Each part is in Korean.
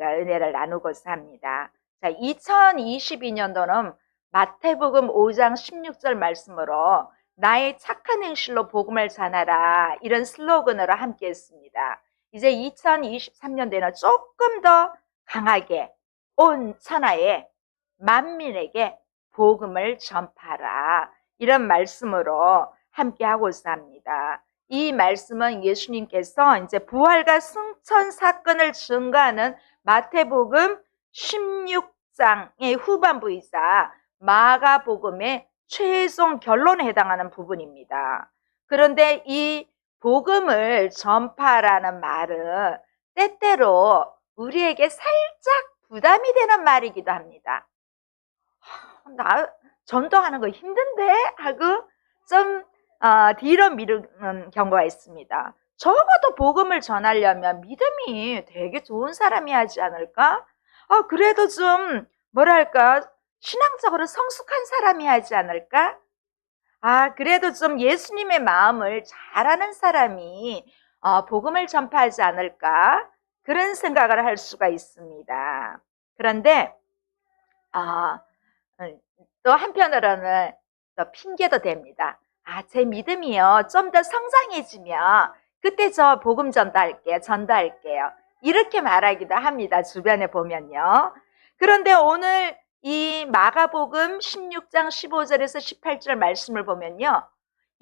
우리가 은혜를 나누고자 합니다. 자, 2022년도는 마태복음 5장 16절 말씀으로 나의 착한 행실로 복음을 전하라, 이런 슬로건으로 함께 했습니다. 이제 2023년도에는 조금 더 강하게 온 천하에 만민에게 복음을 전파하라, 이런 말씀으로 함께 하고자 합니다. 이 말씀은 예수님께서 이제 부활과 승천 사건을 증거하는 마태복음 16장의 후반부이자 마가복음의 최종 결론에 해당하는 부분입니다. 그런데 이 복음을 전파라는 말은 때때로 우리에게 살짝 부담이 되는 말이기도 합니다. 나 전도하는 거 힘든데 하고 좀 뒤로 미루는 경우가 있습니다. 적어도 복음을 전하려면 믿음이 되게 좋은 사람이 하지 않을까? 그래도 좀 뭐랄까, 신앙적으로 성숙한 사람이 하지 않을까? 그래도 좀 예수님의 마음을 잘 아는 사람이 복음을 전파하지 않을까? 그런 생각을 할 수가 있습니다. 그런데 또 한편으로는 또 핑계도 됩니다. 제 믿음이요, 좀 더 성장해지면 그때 저 복음 전도할게요. 이렇게 말하기도 합니다. 주변에 보면요. 그런데 오늘 이 마가복음 16장 15절에서 18절 말씀을 보면요,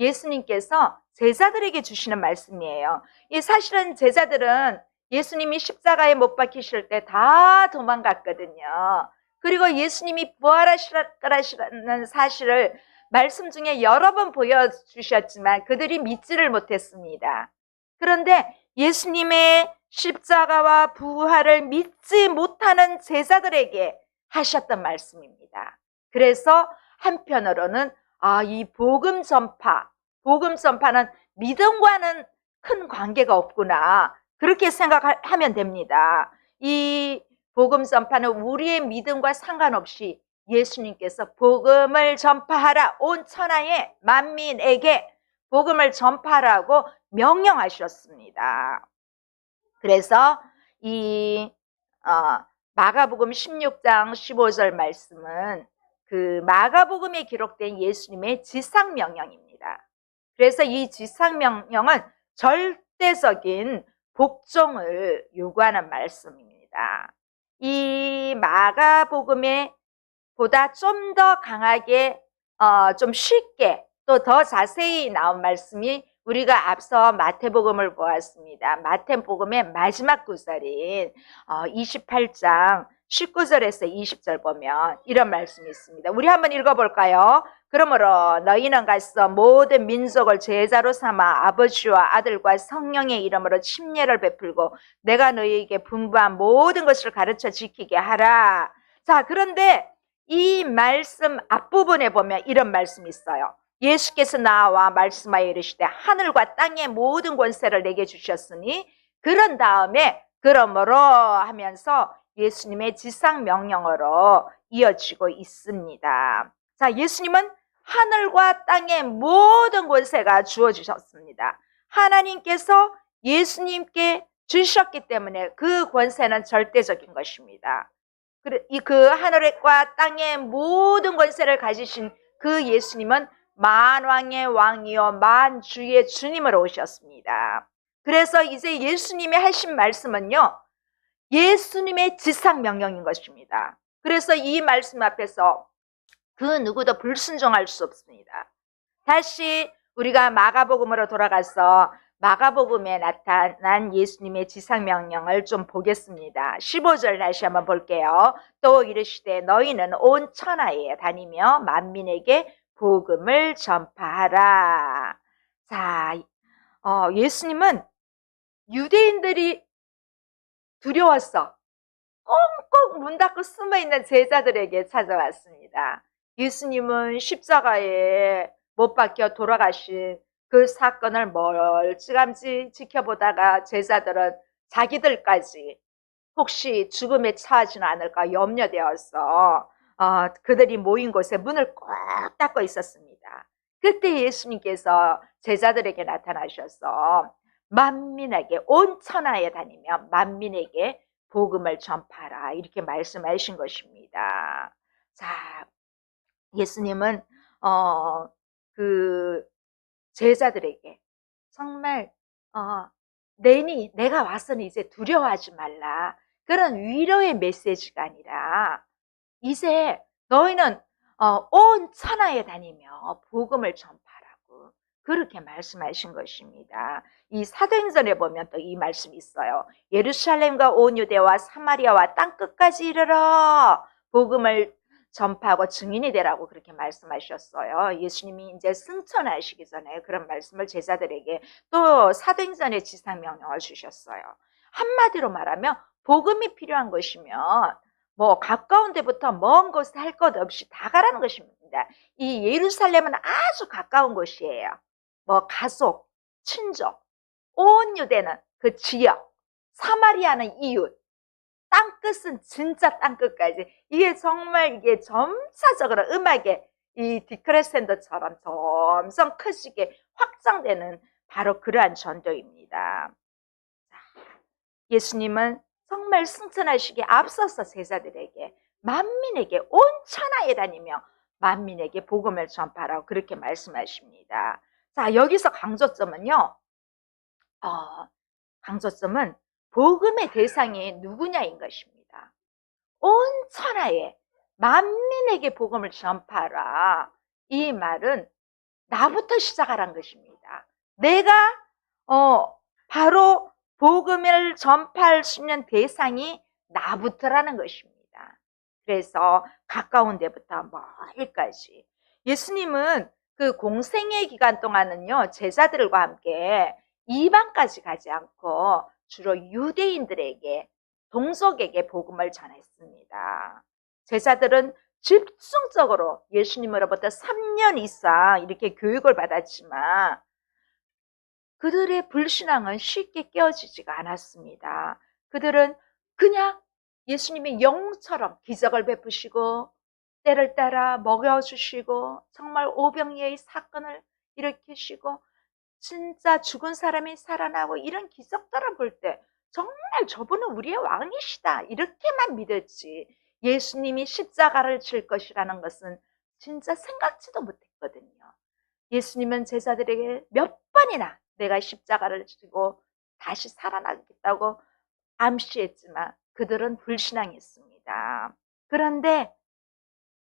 예수님께서 제자들에게 주시는 말씀이에요. 이 사실은 제자들은 예수님이 십자가에 못 박히실 때 다 도망갔거든요. 그리고 예수님이 부활하시라는 사실을 말씀 중에 여러 번 보여주셨지만 그들이 믿지를 못했습니다. 그런데 예수님의 십자가와 부활을 믿지 못하는 제자들에게 하셨던 말씀입니다. 그래서 한편으로는 이 복음 전파는 믿음과는 큰 관계가 없구나, 그렇게 생각하면 됩니다. 이 복음 전파는 우리의 믿음과 상관없이 예수님께서 복음을 전파하라, 온 천하의 만민에게 복음을 전파하라고 명령하셨습니다. 그래서 이 마가복음 16장 15절 말씀은 그 마가복음에 기록된 예수님의 지상명령입니다. 그래서 이 지상명령은 절대적인 복종을 요구하는 말씀입니다. 이 마가복음에 보다 좀 더 강하게 좀 쉽게 또 더 자세히 나온 말씀이 우리가 앞서 마태복음을 보았습니다. 마태복음의 마지막 구절인 28장 19절에서 20절 보면 이런 말씀이 있습니다. 우리 한번 읽어볼까요? 그러므로 너희는 가서 모든 민족을 제자로 삼아 아버지와 아들과 성령의 이름으로 침례를 베풀고 내가 너희에게 분부한 모든 것을 가르쳐 지키게 하라. 자, 그런데 이 말씀 앞부분에 보면 이런 말씀이 있어요. 예수께서 나와 말씀하여 이르시되 하늘과 땅의 모든 권세를 내게 주셨으니, 그런 다음에 그러므로 하면서 예수님의 지상 명령어로 이어지고 있습니다. 자, 예수님은 하늘과 땅의 모든 권세가 주어지셨습니다. 하나님께서 예수님께 주셨기 때문에 그 권세는 절대적인 것입니다. 그 하늘과 땅의 모든 권세를 가지신 그 예수님은 만왕의 왕이요 만주의 주님으로 오셨습니다. 그래서 이제 예수님이 하신 말씀은요, 예수님의 지상명령인 것입니다. 그래서 이 말씀 앞에서 그 누구도 불순종할 수 없습니다. 다시 우리가 마가복음으로 돌아가서 마가복음에 나타난 예수님의 지상명령을 좀 보겠습니다. 15절 다시 한번 볼게요. 또 이르시되 너희는 온 천하에 다니며 만민에게 복음을 전파하라. 자, 예수님은 유대인들이 두려워서 꽁꽁 문 닫고 숨어있는 제자들에게 찾아왔습니다. 예수님은 십자가에 못 박혀 돌아가신 그 사건을 멀찌감치 지켜보다가 제자들은 자기들까지 혹시 죽음에 처하지는 않을까 염려되어서 그들이 모인 곳에 문을 꼭 닫고 있었습니다. 그때 예수님께서 제자들에게 나타나셔서 만민에게, 온 천하에 다니며 만민에게 복음을 전파하라 이렇게 말씀하신 것입니다. 자, 예수님은 그 제자들에게 정말 내가 와서는 이제 두려워하지 말라 그런 위로의 메시지가 아니라 이제 너희는 온 천하에 다니며 복음을 전파하라고 그렇게 말씀하신 것입니다. 이 사도행전에 보면 또 이 말씀이 있어요. 예루살렘과 온 유대와 사마리아와 땅끝까지 이르러 복음을 전파하고 증인이 되라고 그렇게 말씀하셨어요. 예수님이 이제 승천하시기 전에 그런 말씀을 제자들에게 또 사도행전의 지상명령을 주셨어요. 한마디로 말하면 복음이 필요한 것이면 뭐 가까운 데부터 먼 곳에 할 것 없이 다 가라는 것입니다. 이 예루살렘은 아주 가까운 곳이에요. 뭐 가족, 친족, 온 유대는 그 지역, 사마리아는 이웃, 땅끝은 진짜 땅끝까지. 이게 정말 이게 점차적으로 음악의 이 디크레센더처럼 점점 커지게 확장되는 바로 그러한 전도입니다. 예수님은 정말 승천하시기에 앞서서 제자들에게 만민에게 온 천하에 다니며 만민에게 복음을 전파하라고 그렇게 말씀하십니다. 자, 여기서 강조점은 복음의 대상이 누구냐인 것입니다. 온 천하에 만민에게 복음을 전파하라. 이 말은 나부터 시작하라는 것입니다. 내가 바로 복음을 전파할 수 있는 대상이 나부터라는 것입니다. 그래서 가까운 데부터 멀리까지 예수님은 그 공생의 기간 동안은요 제자들과 함께 이방까지 가지 않고 주로 유대인들에게 동족에게 복음을 전했습니다. 제자들은 집중적으로 예수님으로부터 3년 이상 이렇게 교육을 받았지만 그들의 불신앙은 쉽게 깨어지지가 않았습니다. 그들은 그냥 예수님의 영처럼 기적을 베푸시고 때를 따라 먹여주시고 정말 오병이의 사건을 일으키시고 진짜 죽은 사람이 살아나고 이런 기적들을 볼 때 정말 저분은 우리의 왕이시다 이렇게만 믿었지 예수님이 십자가를 질 것이라는 것은 진짜 생각지도 못했거든요. 예수님은 제자들에게 몇 번이나 내가 십자가를 지고 다시 살아나겠다고 암시했지만 그들은 불신앙했습니다. 그런데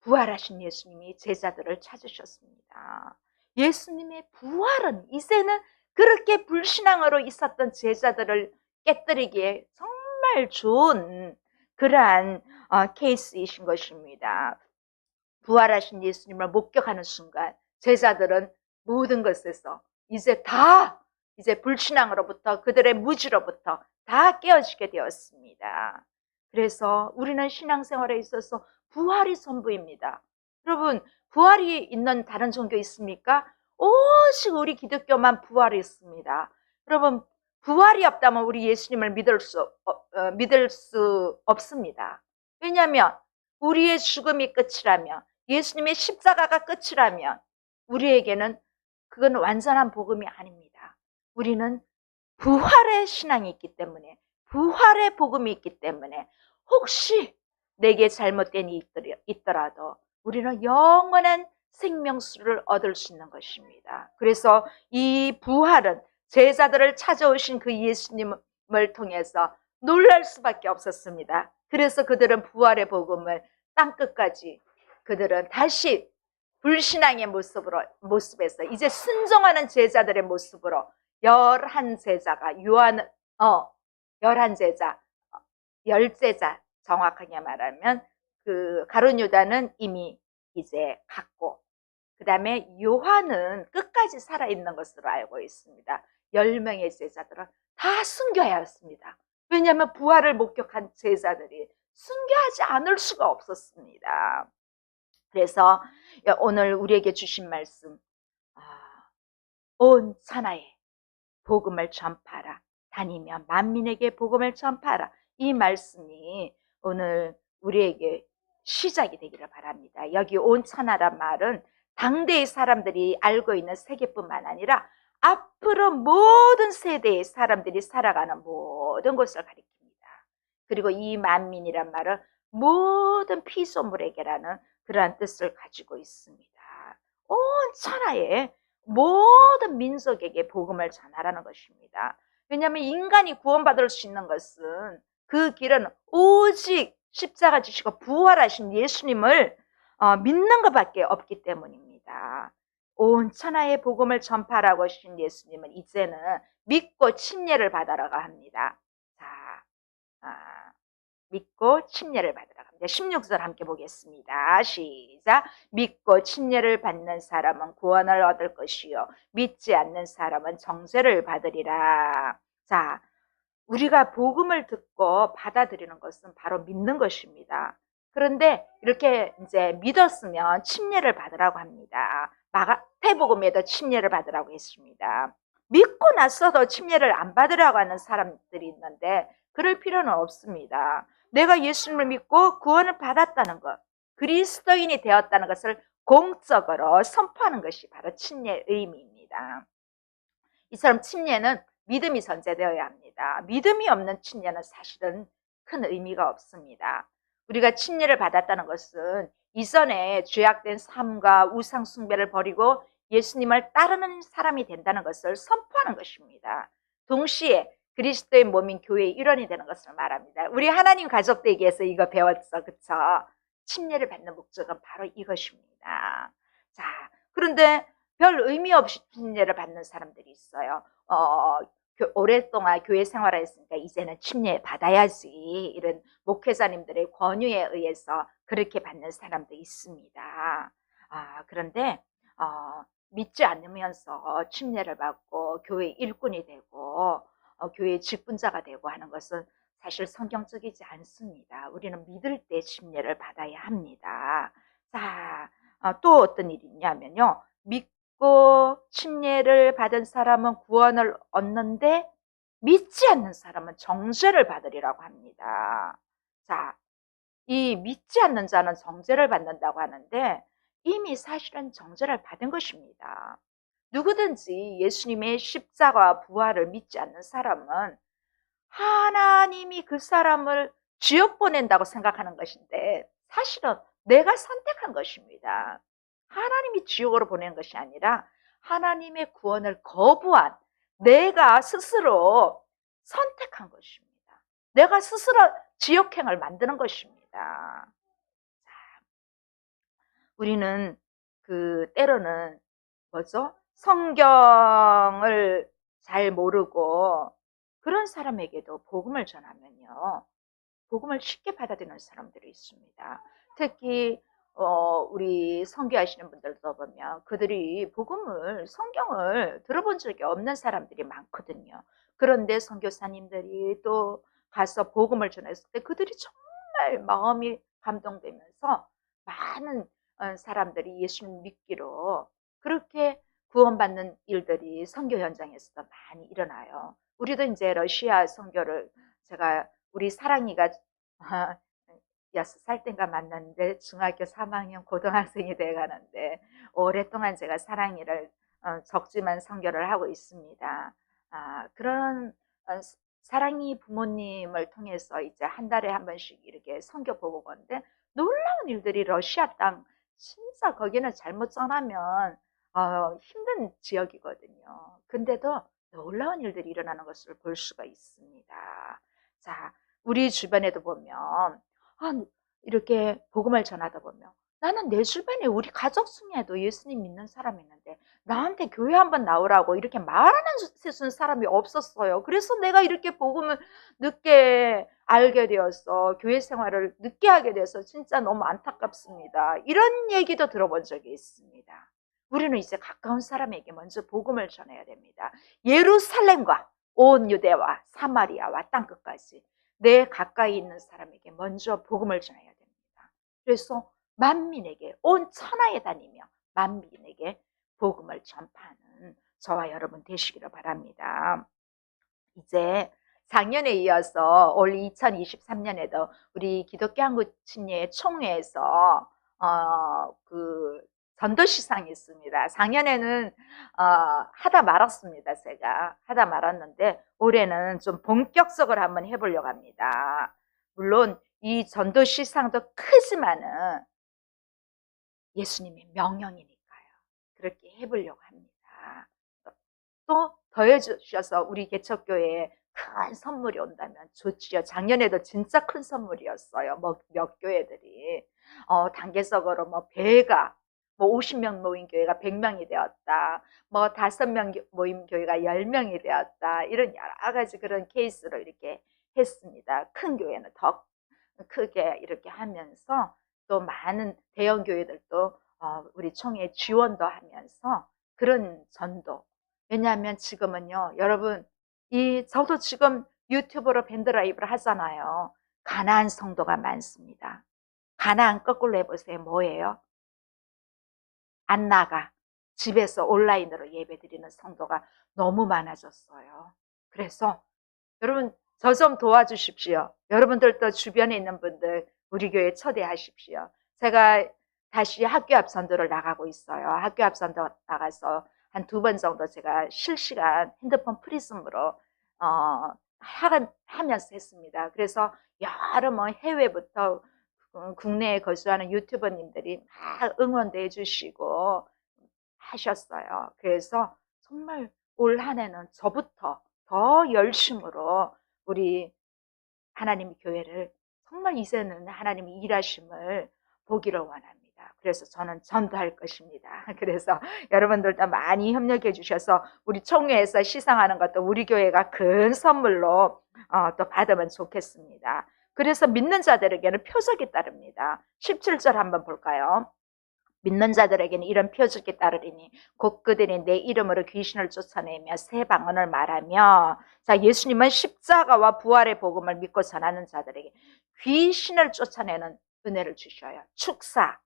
부활하신 예수님이 제자들을 찾으셨습니다. 예수님의 부활은 이제는 그렇게 불신앙으로 있었던 제자들을 깨뜨리기에 정말 좋은 그러한 케이스이신 것입니다. 부활하신 예수님을 목격하는 순간 제자들은 모든 것에서 이제 불신앙으로부터 그들의 무지로부터 다 깨어지게 되었습니다. 그래서 우리는 신앙생활에 있어서 부활이 전부입니다. 여러분 부활이 있는 다른 종교 있습니까? 오직 우리 기독교만 부활이 있습니다. 여러분 부활이 없다면 우리 예수님을 믿을 수 없습니다. 왜냐하면 우리의 죽음이 끝이라면 예수님의 십자가가 끝이라면 우리에게는 그건 완전한 복음이 아닙니다. 우리는 부활의 신앙이 있기 때문에 부활의 복음이 있기 때문에 혹시 내게 잘못된 일이 있더라도 우리는 영원한 생명수를 얻을 수 있는 것입니다. 그래서 이 부활은 제자들을 찾아오신 그 예수님을 통해서 놀랄 수밖에 없었습니다. 그래서 그들은 부활의 복음을 땅끝까지 그들은 다시 불신앙의 모습에서 이제 순종하는 제자들의 모습으로 11제자가 11제자, 10제자 정확하게 말하면 그 가룟 유다는 이미 이제 갔고 그 다음에 요한은 끝까지 살아있는 것으로 알고 있습니다. 10명의 제자들은 다 순교하였습니다. 왜냐하면 부활을 목격한 제자들이 순교하지 않을 수가 없었습니다. 그래서 오늘 우리에게 주신 말씀 온 천하에 복음을 전파하라 다니며 만민에게 복음을 전파하라 이 말씀이 오늘 우리에게 시작이 되기를 바랍니다. 여기 온 천하란 말은 당대의 사람들이 알고 있는 세계뿐만 아니라 앞으로 모든 세대의 사람들이 살아가는 모든 곳을 가리킵니다. 그리고 이 만민이란 말은 모든 피조물에게라는 그러한 뜻을 가지고 있습니다. 온 천하의 모든 민족에게 복음을 전하라는 것입니다. 왜냐하면 인간이 구원받을 수 있는 것은 그 길은 오직 십자가 지시고 부활하신 예수님을 믿는 것밖에 없기 때문입니다. 온 천하의 복음을 전파하라고 하신 예수님은 이제는 믿고 침례를 받아라고 합니다. 자, 믿고 침례를 받으라고 합니다. 16절 함께 보겠습니다. 시작. 믿고 침례를 받는 사람은 구원을 얻을 것이요 믿지 않는 사람은 정죄를 받으리라. 자, 우리가 복음을 듣고 받아들이는 것은 바로 믿는 것입니다. 그런데 이렇게 이제 믿었으면 침례를 받으라고 합니다. 마태복음에도 침례를 받으라고 했습니다. 믿고 나서도 침례를 안 받으라고 하는 사람들이 있는데 그럴 필요는 없습니다. 내가 예수님을 믿고 구원을 받았다는 것, 그리스도인이 되었다는 것을 공적으로 선포하는 것이 바로 침례의 의미입니다. 이처럼 침례는 믿음이 전제되어야 합니다. 믿음이 없는 침례는 사실은 큰 의미가 없습니다. 우리가 침례를 받았다는 것은 이전에 죄악된 삶과 우상 숭배를 버리고 예수님을 따르는 사람이 된다는 것을 선포하는 것입니다. 동시에 그리스도의 몸인 교회의 일원이 되는 것을 말합니다. 우리 하나님 가족되기위해서 이거 배웠어, 그쵸? 침례를 받는 목적은 바로 이것입니다. 자, 그런데 별 의미 없이 침례를 받는 사람들이 있어요. 오랫동안 교회 생활을 했으니까 이제는 침례 받아야지, 이런 목회자님들의 권유에 의해서 그렇게 받는 사람도 있습니다. 그런데 믿지 않으면서 침례를 받고 교회 일꾼이 되고 교회 직분자가 되고 하는 것은 사실 성경적이지 않습니다. 우리는 믿을 때 침례를 받아야 합니다. 자, 또 어떤 일이 있냐면요. 믿고 침례를 받은 사람은 구원을 얻는데 믿지 않는 사람은 정죄를 받으리라고 합니다. 자, 이 믿지 않는 자는 정죄를 받는다고 하는데 이미 사실은 정죄를 받은 것입니다. 누구든지 예수님의 십자가와 부활을 믿지 않는 사람은 하나님이 그 사람을 지옥 보낸다고 생각하는 것인데 사실은 내가 선택한 것입니다. 하나님이 지옥으로 보내는 것이 아니라 하나님의 구원을 거부한 내가 스스로 선택한 것입니다. 내가 스스로 지옥행을 만드는 것입니다. 우리는 때로는 뭐죠? 성경을 잘 모르고 그런 사람에게도 복음을 전하면요. 복음을 쉽게 받아들이는 사람들이 있습니다. 특히 우리 선교하시는 분들도 보면 그들이 성경을 들어본 적이 없는 사람들이 많거든요. 그런데 선교사님들이 또 가서 복음을 전했을 때 그들이 정말 마음이 감동되면서 많은 사람들이 예수님 믿기로 그렇게 구원받는 일들이 선교 현장에서도 많이 일어나요. 우리도 이제 러시아 선교를 제가 우리 사랑이가 6살 땐가 만났는데 중학교 3학년 고등학생이 돼 가는데 오랫동안 제가 사랑이를 적지만 선교를 하고 있습니다. 그런 사랑이 부모님을 통해서 이제 한 달에 한 번씩 이렇게 선교 보고 오는데 놀라운 일들이 러시아 땅 진짜 거기는 잘못 전하면 힘든 지역이거든요. 근데도 놀라운 일들이 일어나는 것을 볼 수가 있습니다. 자, 우리 주변에도 보면 이렇게 복음을 전하다 보면 나는 내 주변에 우리 가족 중에도 예수님 믿는 사람이 있는데 나한테 교회 한번 나오라고 이렇게 말하는 사람이 없었어요. 그래서 내가 이렇게 복음을 늦게 알게 되어서 교회 생활을 늦게 하게 돼서 진짜 너무 안타깝습니다. 이런 얘기도 들어본 적이 있습니다. 우리는 이제 가까운 사람에게 먼저 복음을 전해야 됩니다. 예루살렘과 온 유대와 사마리아와 땅끝까지 내 가까이 있는 사람에게 먼저 복음을 전해야 됩니다. 그래서 만민에게 온 천하에 다니며 만민에게 복음을 전파하는 저와 여러분 되시기를 바랍니다. 이제 작년에 이어서 올 2023년에도 우리 기독교 한국 침례 총회에서 전도시상이 있습니다. 작년에는 하다 말았습니다. 제가 하다 말았는데 올해는 좀 본격적으로 한번 해보려고 합니다. 물론 이 전도 시상도 크지만은 예수님의 명령이니까요. 그렇게 해보려고 합니다. 또 더해주셔서 우리 개척교회에 큰 선물이 온다면 좋지요. 작년에도 진짜 큰 선물이었어요. 뭐 몇 교회들이 단계석으로 뭐 배가 뭐 50명 모인 교회가 100명이 되었다. 뭐 5명 모임 교회가 10명이 되었다. 이런 여러 가지 그런 케이스로 이렇게 했습니다. 큰 교회는 더 크게 이렇게 하면서 또 많은 대형 교회들도 우리 총회 지원도 하면서 그런 전도. 왜냐하면 지금은요, 여러분, 저도 지금 유튜브로 밴드라이브를 하잖아요. 가나안 성도가 많습니다. 가나안 거꾸로 해보세요. 뭐예요? 안 나가. 집에서 온라인으로 예배 드리는 성도가 너무 많아졌어요. 그래서 여러분, 저 좀 도와주십시오. 여러분들도 주변에 있는 분들 우리 교회 초대하십시오. 제가 다시 학교 앞 선도를 나가고 있어요. 학교 앞 선도 나가서 한 2번 정도 제가 실시간 핸드폰 프리즘으로 하면서 했습니다. 그래서 여러 뭐 해외부터 국내에 거주하는 유튜버님들이 막 응원도 해주시고 하셨어요. 그래서 정말 올 한 해는 저부터 더 열심으로 우리 하나님 교회를 정말 이제는 하나님이 일하심을 보기를 원합니다. 그래서 저는 전도할 것입니다. 그래서 여러분들도 많이 협력해 주셔서 우리 총회에서 시상하는 것도 우리 교회가 큰 선물로 또 받으면 좋겠습니다. 그래서 믿는 자들에게는 표적이 따릅니다. 17절 한번 볼까요? 믿는 자들에게는 이런 표적이 따르리니 곧 그들이 내 이름으로 귀신을 쫓아내며 새 방언을 말하며. 자, 예수님은 십자가와 부활의 복음을 믿고 전하는 자들에게 귀신을 쫓아내는 은혜를 주셔요. 축사.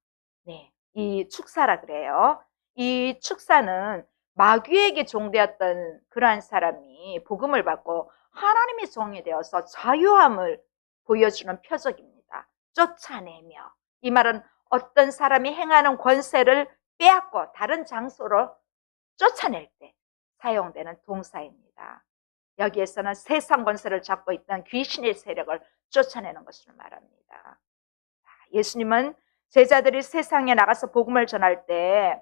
네, 이 축사라 그래요. 이 축사는 마귀에게 종되었던 그러한 사람이 복음을 받고 하나님의 종이 되어서 자유함을 보여주는 표적입니다. 쫓아내며. 이 말은 어떤 사람이 행하는 권세를 빼앗고 다른 장소로 쫓아낼 때 사용되는 동사입니다. 여기에서는 세상 권세를 잡고 있던 귀신의 세력을 쫓아내는 것을 말합니다. 예수님은 제자들이 세상에 나가서 복음을 전할 때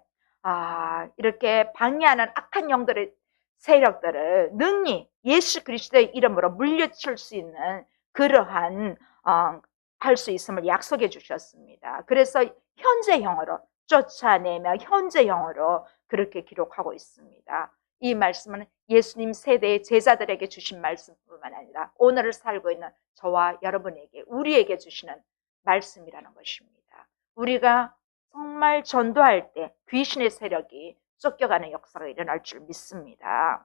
이렇게 방해하는 악한 영들의 세력들을 능히 예수 그리스도의 이름으로 물리칠 수 있는 그러한 할 수 있음을 약속해 주셨습니다. 그래서 현재형으로 쫓아내며 현재형으로 그렇게 기록하고 있습니다. 이 말씀은 예수님 세대의 제자들에게 주신 말씀뿐만 아니라 오늘을 살고 있는 저와 여러분에게 우리에게 주시는 말씀이라는 것입니다. 우리가 정말 전도할 때 귀신의 세력이 쫓겨가는 역사가 일어날 줄 믿습니다.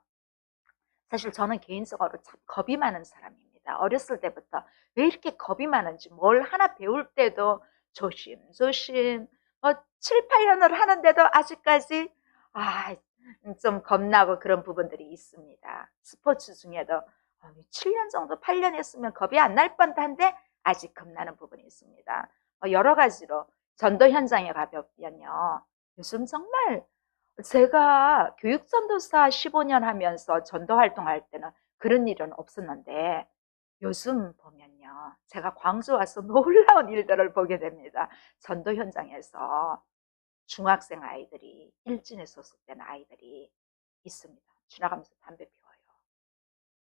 사실 저는 개인적으로 참 겁이 많은 사람입니다. 어렸을 때부터 왜 이렇게 겁이 많은지 뭘 하나 배울 때도 조심조심 7, 8년을 하는데도 아직까지 좀 겁나고 그런 부분들이 있습니다. 스포츠 중에도 7년 정도 8년 했으면 겁이 안 날 뻔한데 아직 겁나는 부분이 있습니다. 여러 가지로 전도 현장에 가면요. 요즘 정말 제가 교육전도사 15년 하면서 전도 활동할 때는 그런 일은 없었는데 요즘 보면요. 제가 광주 와서 놀라운 일들을 보게 됩니다. 전도 현장에서 중학생 아이들이 일진에 소속된 아이들이 있습니다. 지나가면서 담배 피워요.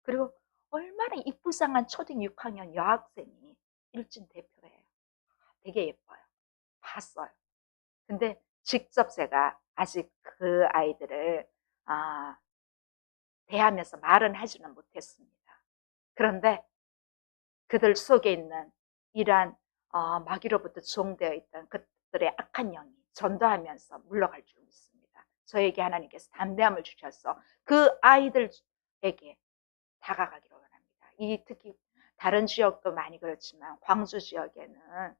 그리고 얼마나 이쁘장한 초등 6학년 여학생이 일진 대표예요. 되게 예뻐요. 봤어요. 근데 직접 제가 아직 그 아이들을 대하면서 말은 하지는 못했습니다. 그런데 그들 속에 있는 이러한 마귀로부터 종되어 있던 그들의 악한 영이 전도하면서 물러갈 줄 믿습니다. 저에게 하나님께서 담대함을 주셔서 그 아이들에게 다가가기를 원합니다. 특히 다른 지역도 많이 그렇지만 광주 지역에는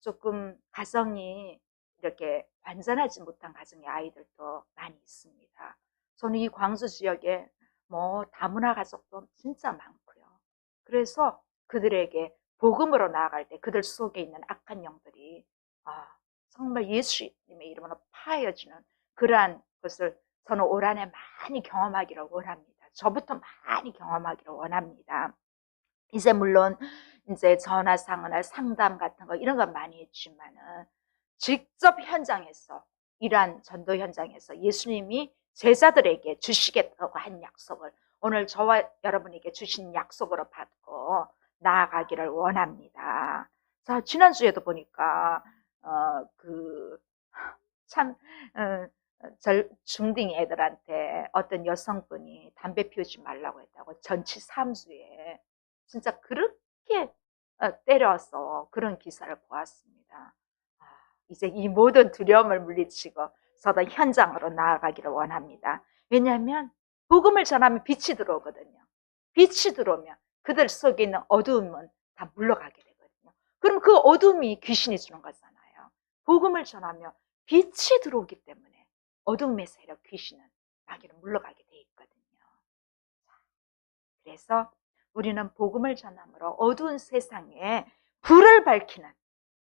조금 가정이 이렇게 완전하지 못한 가정의 아이들도 많이 있습니다. 저는 이 광주 지역에 뭐 다문화 가족도 진짜 많고요. 그래서 그들에게 복음으로 나아갈 때 그들 속에 있는 악한 영들이 정말 예수님의 이름으로 파여지는 그러한 것을 저는 올 한해 많이 경험하기를 원합니다. 저부터 많이 경험하기를 원합니다. 이제 물론 이제 전화 상언할 상담 같은 거 이런 건 많이 했지만은 직접 현장에서 이러한 전도 현장에서 예수님이 제자들에게 주시겠다고 한 약속을 오늘 저와 여러분에게 주신 약속으로 받고 나아가기를 원합니다. 자, 지난주에도 보니까 참 중딩 애들한테 어떤 여성분이 담배 피우지 말라고 했다고 전치사무소에 진짜 그렇게 때려서 그런 기사를 보았습니다. 아, 이제 이 모든 두려움을 물리치고 저도 현장으로 나아가기를 원합니다. 왜냐하면 복음을 전하면 빛이 들어오거든요. 빛이 들어오면 그들 속에 있는 어두움은 다 물러가게 되거든요. 그럼 그 어둠이 귀신이 주는 거잖아요. 복음을 전하면 빛이 들어오기 때문에 어둠의 세력 귀신은 마귀는 물러가게 돼 있거든요. 그래서 우리는 복음을 전함으로 어두운 세상에 불을 밝히는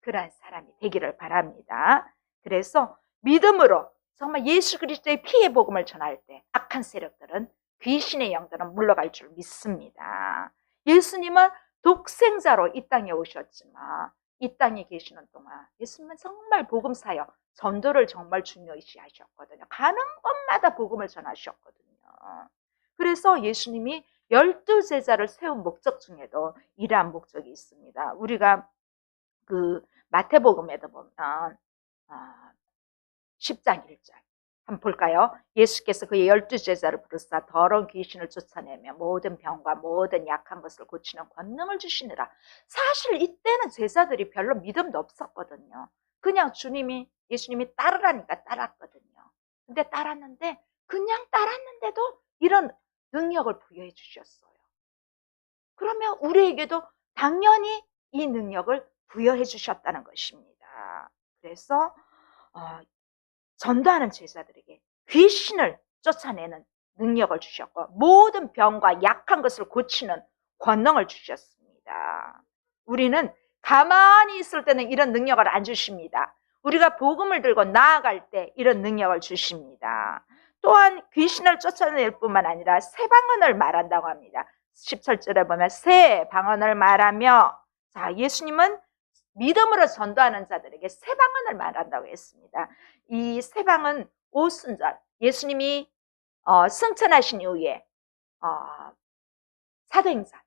그러한 사람이 되기를 바랍니다. 그래서 믿음으로 정말 예수 그리스도의 피의 복음을 전할 때 악한 세력들은 귀신의 영들은 물러갈 줄 믿습니다. 예수님은 독생자로 이 땅에 오셨지만 이 땅에 계시는 동안 예수님은 정말 복음 사역, 전도를 정말 중요시 하셨거든요. 가는 곳마다 복음을 전하셨거든요. 그래서 예수님이 12제자를 세운 목적 중에도 이러한 목적이 있습니다. 우리가 마태복음에도 보면 10장 1절 한번 볼까요? 예수께서 그의 12제자를 부르사 더러운 귀신을 쫓아내며 모든 병과 모든 약한 것을 고치는 권능을 주시느라. 사실 이때는 제자들이 별로 믿음도 없었거든요. 그냥 예수님이 따르라니까 따랐거든요. 근데 따랐는데 그냥 따랐는데도 이런 능력을 부여해 주셨어요. 그러면 우리에게도 당연히 이 능력을 부여해 주셨다는 것입니다. 그래서 전도하는 제자들에게 귀신을 쫓아내는 능력을 주셨고 모든 병과 약한 것을 고치는 권능을 주셨습니다. 우리는 가만히 있을 때는 이런 능력을 안 주십니다. 우리가 복음을 들고 나아갈 때 이런 능력을 주십니다. 또한 귀신을 쫓아낼 뿐만 아니라 새 방언을 말한다고 합니다. 17절에 보면 새 방언을 말하며, 자, 예수님은 믿음으로 전도하는 자들에게 새 방언을 말한다고 했습니다. 이 새 방언 오순절, 예수님이 승천하신 이후에 사도행전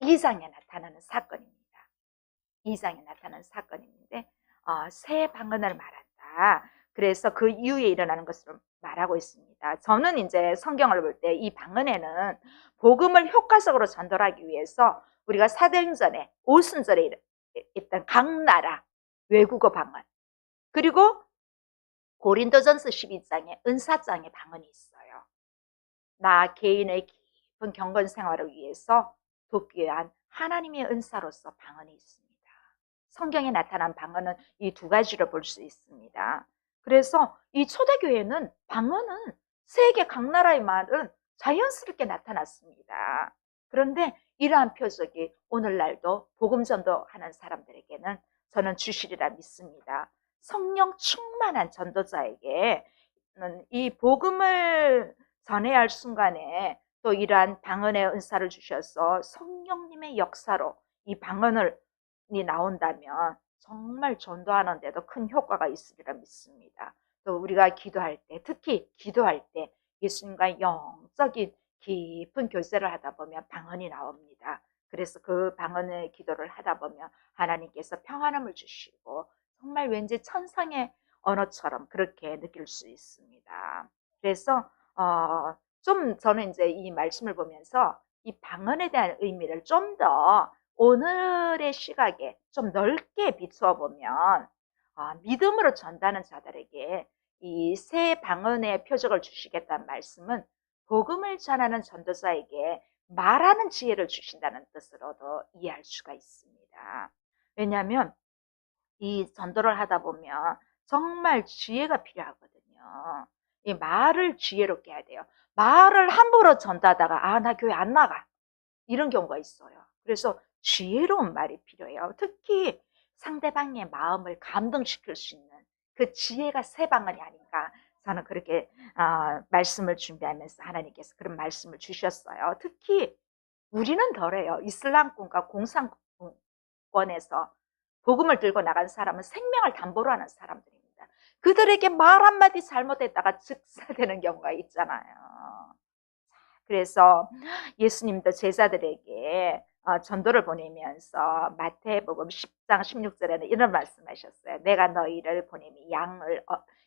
2장에 나타나는 사건입니다. 2장에 나타나는 사건인데 새 방언을 말한다. 그래서 그 이후에 일어나는 것을 말하고 있습니다. 저는 이제 성경을 볼 때 이 방언에는 복음을 효과적으로 전달하기 위해서 우리가 사도행전에 오순절에 있던 각 나라 외국어 방언, 그리고 고린도전서 12장에 은사장의 방언이 있어요. 나 개인의 깊은 경건 생활을 위해서 돕기 위한 하나님의 은사로서 방언이 있습니다. 성경에 나타난 방언은 이 두 가지로 볼 수 있습니다. 그래서 이 초대교회는 방언은 세계 각 나라의 말은 자연스럽게 나타났습니다. 그런데 이러한 표적이 오늘날도 복음 전도하는 사람들에게는 저는 주시리라 믿습니다. 성령 충만한 전도자에게 이 복음을 전해야 할 순간에 또 이러한 방언의 은사를 주셔서 성령님의 역사로 이 방언이 나온다면 정말 전도하는 데도 큰 효과가 있으리라 믿습니다. 또 우리가 기도할 때, 특히 기도할 때 예수님과 영적인 깊은 교제를 하다 보면 방언이 나옵니다. 그래서 그 방언의 기도를 하다 보면 하나님께서 평안함을 주시고 정말 왠지 천상의 언어처럼 그렇게 느낄 수 있습니다. 그래서 좀 저는 이제 이 말씀을 보면서 이 방언에 대한 의미를 좀 더 오늘의 시각에 좀 넓게 비추어 보면 믿음으로 전다는 자들에게 이 새 방언의 표적을 주시겠다는 말씀은 복음을 전하는 전도자에게 말하는 지혜를 주신다는 뜻으로도 이해할 수가 있습니다. 왜냐하면 이 전도를 하다 보면 정말 지혜가 필요하거든요. 이 말을 지혜롭게 해야 돼요. 말을 함부로 전도하다가 나 교회 안 나가 이런 경우가 있어요. 그래서 지혜로운 말이 필요해요. 특히 상대방의 마음을 감동시킬 수 있는 그 지혜가 새 방언이 아닌가, 저는 그렇게 말씀을 준비하면서 하나님께서 그런 말씀을 주셨어요. 특히 우리는 덜해요. 이슬람권과 조건에서 복음을 들고 나간 사람은 생명을 담보로 하는 사람들입니다. 그들에게 말 한마디 잘못했다가 즉사되는 경우가 있잖아요. 그래서 예수님도 제자들에게 전도를 보내면서 마태복음 10장 16절에는 이런 말씀하셨어요. 내가 너희를 보내니 양을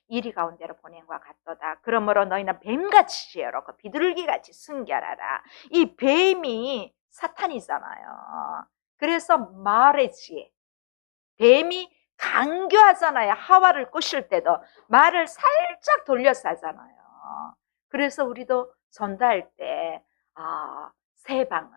이리 가운데로 보낸 것 같도다. 그러므로 너희는 뱀같이 지혜롭고 비둘기같이 순결하라. 이 뱀이 사탄이잖아요. 그래서 말의 지혜. 뱀이 강교하잖아요. 하와를 꼬실 때도 말을 살짝 돌려서 하잖아요. 그래서 우리도 전도할 때 새 방은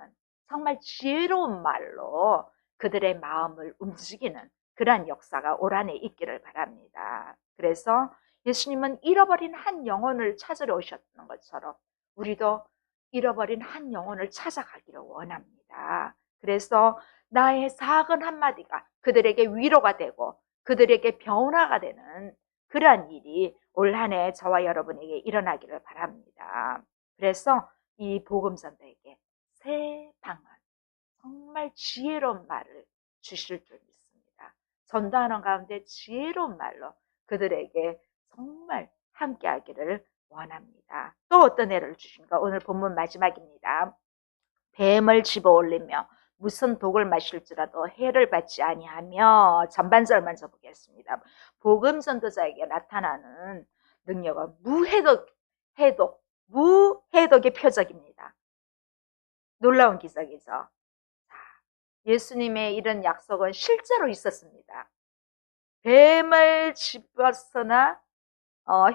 정말 지혜로운 말로 그들의 마음을 움직이는 그러한 역사가 올 한해 있기를 바랍니다. 그래서 예수님은 잃어버린 한 영혼을 찾으러 오셨던 것처럼 우리도 잃어버린 한 영혼을 찾아가기를 원합니다. 그래서 나의 작은 한마디가 그들에게 위로가 되고 그들에게 변화가 되는 그러한 일이 올 한해 저와 여러분에게 일어나기를 바랍니다. 그래서 이 복음 전도에게 새 방안, 정말 지혜로운 말을 주실 줄 믿습니다. 전도하는 가운데 지혜로운 말로 그들에게 정말 함께하기를 원합니다. 또 어떤 애를 주신가? 오늘 본문 마지막입니다. 뱀을 집어올리며 무슨 독을 마실지라도 해를 받지 아니하며, 전반절 먼저 보겠습니다. 복음 전도자에게 나타나는 능력은 무해독의 표적입니다. 놀라운 기적이죠. 예수님의 이런 약속은 실제로 있었습니다. 뱀을 집었으나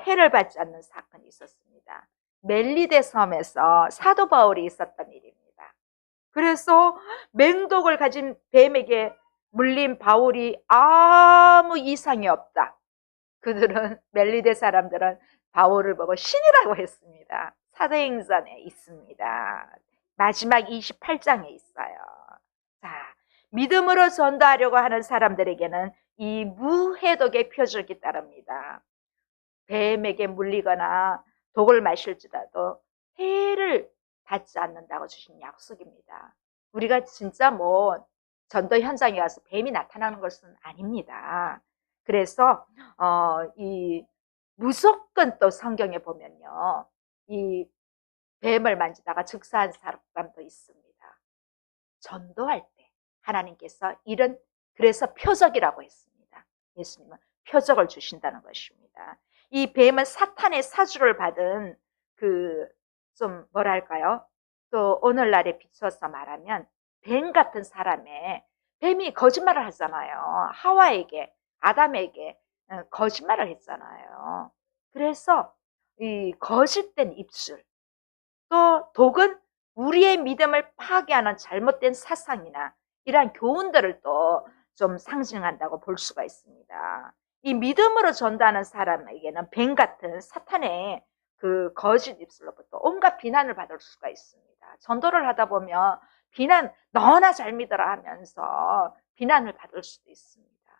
해를 받지 않는 사건이 있었습니다. 멜리데 섬에서 사도 바울이 있었던 일입니다. 그래서 맹독을 가진 뱀에게 물린 바울이 아무 이상이 없다. 그들은 멜리데 사람들은 바울을 보고 신이라고 했습니다. 사도행전에 있습니다. 마지막 28장에 있어요. 자, 믿음으로 전도하려고 하는 사람들에게는 이 무해독의 표적이 따릅니다. 뱀에게 물리거나 독을 마실지라도 해를 받지 않는다고 주신 약속입니다. 우리가 진짜 뭐 전도 현장에 와서 뱀이 나타나는 것은 아닙니다. 그래서 이 무조건 또 성경에 보면요, 이 뱀을 만지다가 즉사한 사람도 있습니다. 전도할 때 하나님께서 이런, 그래서 표적이라고 했습니다. 예수님은 표적을 주신다는 것입니다. 이 뱀은 사탄의 사주를 받은 좀 뭐랄까요? 또 오늘날에 비춰서 말하면 뱀 같은 사람의, 뱀이 거짓말을 하잖아요. 하와에게, 아담에게 거짓말을 했잖아요. 그래서 이 거짓된 입술, 또 독은 우리의 믿음을 파괴하는 잘못된 사상이나 이러한 교훈들을 또 좀 상징한다고 볼 수가 있습니다. 이 믿음으로 전도하는 사람에게는 뱀 같은 사탄의 거짓 입술로부터 온갖 비난을 받을 수가 있습니다. 전도를 하다 보면 비난, 너나 잘 믿어라 하면서 비난을 받을 수도 있습니다.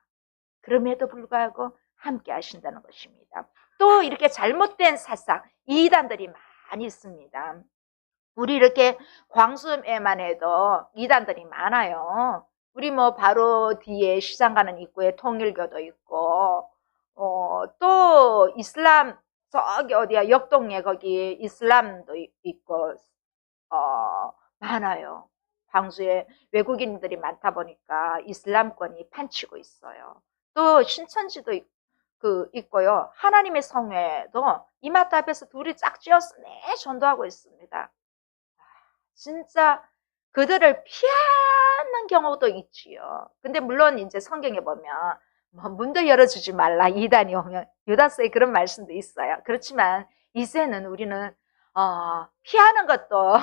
그럼에도 불구하고 함께 하신다는 것입니다. 또 이렇게 잘못된 사상, 이단들이 많이 있습니다. 우리 이렇게 광수에만 해도 이단들이 많아요. 우리 뭐 바로 뒤에 시장 가는 입구에 통일교도 있고, 또 이슬람, 저기 어디야, 역동에 거기 이슬람도 있고, 많아요. 광주에 외국인들이 많다 보니까 이슬람권이 판치고 있어요. 또 신천지도 있고요. 하나님의 성회도 이마트 앞에서 둘이 짝지어서 전도하고 있습니다. 진짜 그들을 피하는 경우도 있지요. 근데 물론 이제 성경에 보면 뭐 문도 열어주지 말라, 이단이 오면, 유다서에 그런 말씀도 있어요. 그렇지만 이제는 우리는 피하는 것도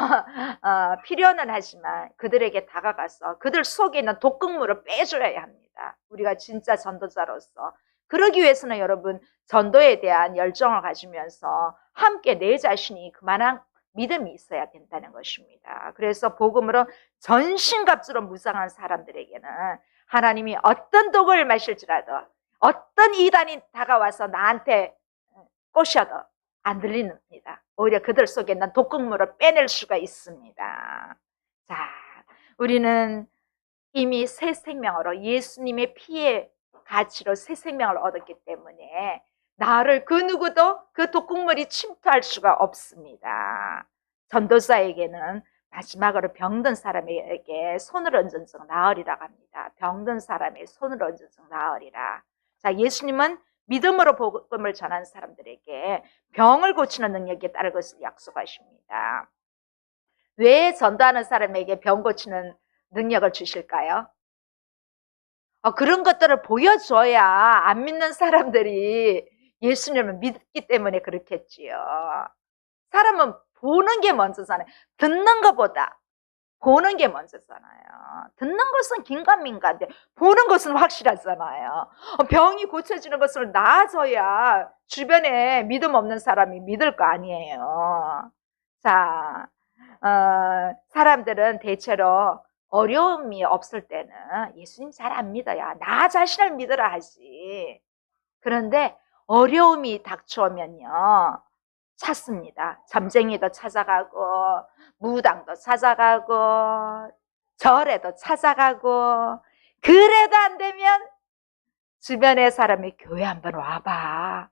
필요는 하지만 그들에게 다가가서 그들 속에 있는 독극물을 빼줘야 합니다. 우리가 진짜 전도자로서. 그러기 위해서는 여러분, 전도에 대한 열정을 가지면서 함께 내 자신이 그만한 믿음이 있어야 된다는 것입니다. 그래서 복음으로 전신갑주로 무장한 사람들에게는 하나님이 어떤 독을 마실지라도, 어떤 이단이 다가와서 나한테 꼬셔도 안 들립니다. 오히려 그들 속에 있는 독극물을 빼낼 수가 있습니다. 자, 우리는 이미 새 생명으로 예수님의 피의 가치로 새 생명을 얻었기 때문에 나를 그 누구도 그 독극물이 침투할 수가 없습니다. 전도사에게는 마지막으로 병든 사람에게 손을 얹은 적 나으리라 합니다. 병든 사람의 손을 얹은 적 나으리라. 자, 예수님은 믿음으로 복음을 전하는 사람들에게 병을 고치는 능력이 따를 것을 약속하십니다. 왜 전도하는 사람에게 병 고치는 능력을 주실까요? 그런 것들을 보여줘야 안 믿는 사람들이 예수님을 믿기 때문에 그렇겠지요. 사람은 보는 게 먼저잖아요. 듣는 것보다 보는 게 먼저잖아요. 듣는 것은 긴가민가인데 보는 것은 확실하잖아요. 병이 고쳐지는 것을 나아져야 주변에 믿음 없는 사람이 믿을 거 아니에요. 자, 사람들은 대체로 어려움이 없을 때는 예수님 잘 안 믿어요. 나 자신을 믿으라 하지. 그런데 어려움이 닥쳐오면요, 찾습니다. 점쟁이도 찾아가고, 무당도 찾아가고, 절에도 찾아가고, 그래도 안 되면 주변의 사람이 교회 한번 와봐.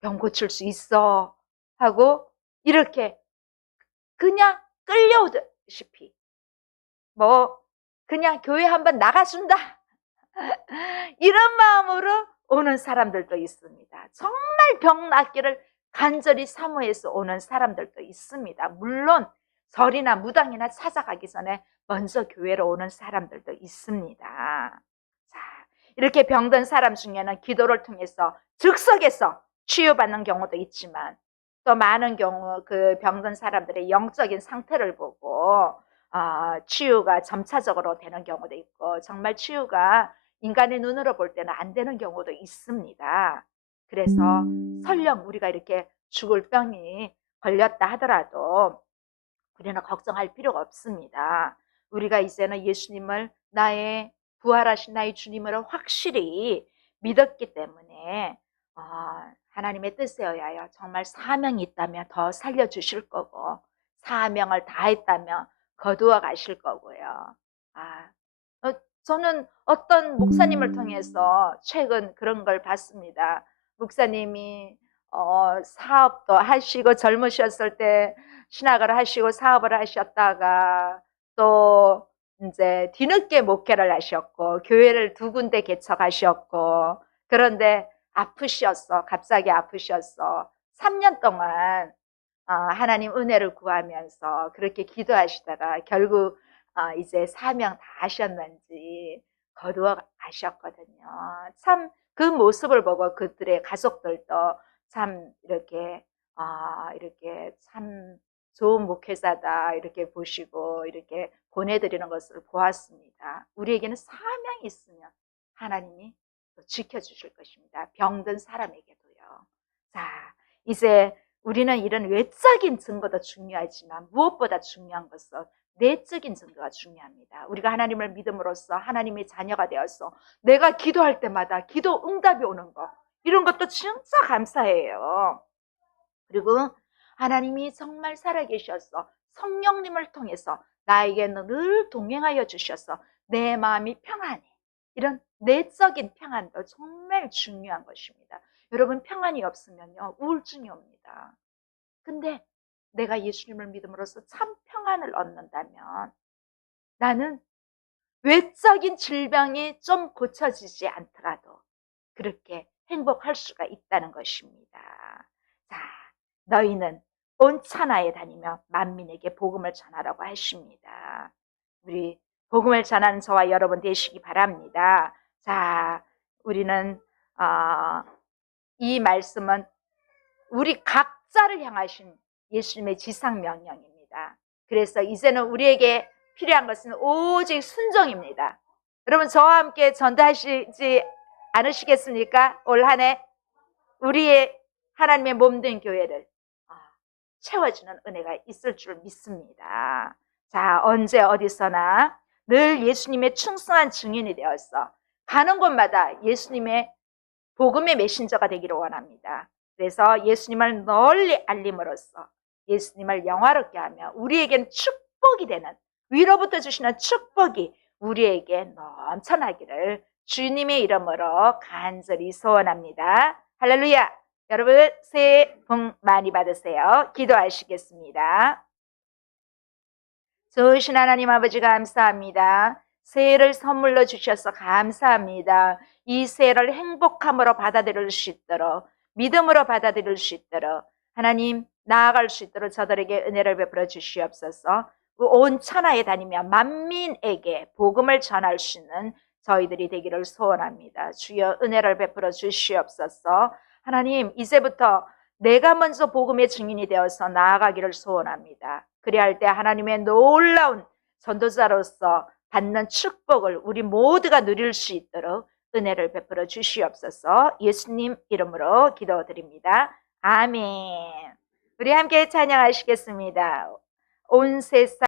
병 고칠 수 있어. 하고, 이렇게 그냥 끌려오듯이 그냥 교회 한번 나가준다. 이런 마음으로 오는 사람들도 있습니다. 정말 병 낫기를 간절히 사모해서 오는 사람들도 있습니다. 물론 절이나 무당이나 찾아가기 전에 먼저 교회로 오는 사람들도 있습니다. 자, 이렇게 병든 사람 중에는 기도를 통해서 즉석에서 치유받는 경우도 있지만 또 많은 경우 그 병든 사람들의 영적인 상태를 보고 치유가 점차적으로 되는 경우도 있고 정말 치유가 인간의 눈으로 볼 때는 안 되는 경우도 있습니다. 그래서 설령 우리가 이렇게 죽을 병이 걸렸다 하더라도 우리는 걱정할 필요가 없습니다. 우리가 이제는 예수님을 나의 부활하신 나의 주님으로 확실히 믿었기 때문에 하나님의 뜻에 의하여 정말 사명이 있다면 더 살려주실 거고 사명을 다했다면 거두어 가실 거고요. 저는 어떤 목사님을 통해서 최근 그런 걸 봤습니다. 목사님이 사업도 하시고 젊으셨을 때 신학을 하시고 사업을 하셨다가 또 이제 뒤늦게 목회를 하셨고 교회를 2군데 개척하셨고 그런데 아프셨어. 갑자기 아프셨어. 3년 동안 하나님 은혜를 구하면서 그렇게 기도하시다가 결국 이제 사명 다 하셨는지 거두어 가셨거든요. 참 그 모습을 보고 그들의 가족들도 참 이렇게 참 좋은 목회자다 이렇게 보시고 이렇게 보내드리는 것을 보았습니다. 우리에게는 사명이 있으면 하나님이 또 지켜주실 것입니다. 병든 사람에게도요. 자, 이제 우리는 이런 외적인 증거도 중요하지만 무엇보다 중요한 것은 내적인 증거가 중요합니다. 우리가 하나님을 믿음으로써 하나님의 자녀가 되어서 내가 기도할 때마다 기도 응답이 오는 거 이런 것도 진짜 감사해요. 그리고 하나님이 정말 살아계셔서 성령님을 통해서 나에게는 늘 동행하여 주셔서 내 마음이 평안해. 이런 내적인 평안도 정말 중요한 것입니다. 여러분 평안이 없으면요 우울증이 옵니다. 근데 내가 예수님을 믿음으로써 참 평안을 얻는다면 나는 외적인 질병이 좀 고쳐지지 않더라도 그렇게 행복할 수가 있다는 것입니다. 자, 너희는 온 천하에 다니며 만민에게 복음을 전하라고 하십니다. 우리 복음을 전하는 저와 여러분 되시기 바랍니다. 자, 우리는 이 말씀은 우리 각자를 향하신 예수님의 지상명령입니다. 그래서 이제는 우리에게 필요한 것은 오직 순종입니다. 여러분 저와 함께 전도하시지 않으시겠습니까? 올 한 해 우리의 하나님의 몸된 교회를 채워주는 은혜가 있을 줄 믿습니다. 자, 언제 어디서나 늘 예수님의 충성한 증인이 되어서 가는 곳마다 예수님의 복음의 메신저가 되기를 원합니다. 그래서 예수님을 널리 알림으로써 예수님을 영화롭게 하며 우리에겐 축복이 되는 위로부터 주시는 축복이 우리에게 넘쳐나기를 주님의 이름으로 간절히 소원합니다. 할렐루야! 여러분 새해 복 많이 받으세요. 기도하시겠습니다. 좋으신 하나님 아버지 감사합니다. 새해를 선물로 주셔서 감사합니다. 이 새해를 행복함으로 받아들일 수 있도록, 믿음으로 받아들일 수 있도록 하나님 나아갈 수 있도록 저들에게 은혜를 베풀어 주시옵소서. 온 천하에 다니며 만민에게 복음을 전할 수 있는 저희들이 되기를 소원합니다. 주여 은혜를 베풀어 주시옵소서. 하나님 이제부터 내가 먼저 복음의 증인이 되어서 나아가기를 소원합니다. 그래야 할 때 하나님의 놀라운 전도자로서 받는 축복을 우리 모두가 누릴 수 있도록 은혜를 베풀어 주시옵소서. 예수님 이름으로 기도드립니다. 아멘. 우리 함께 찬양하시겠습니다. 온 세상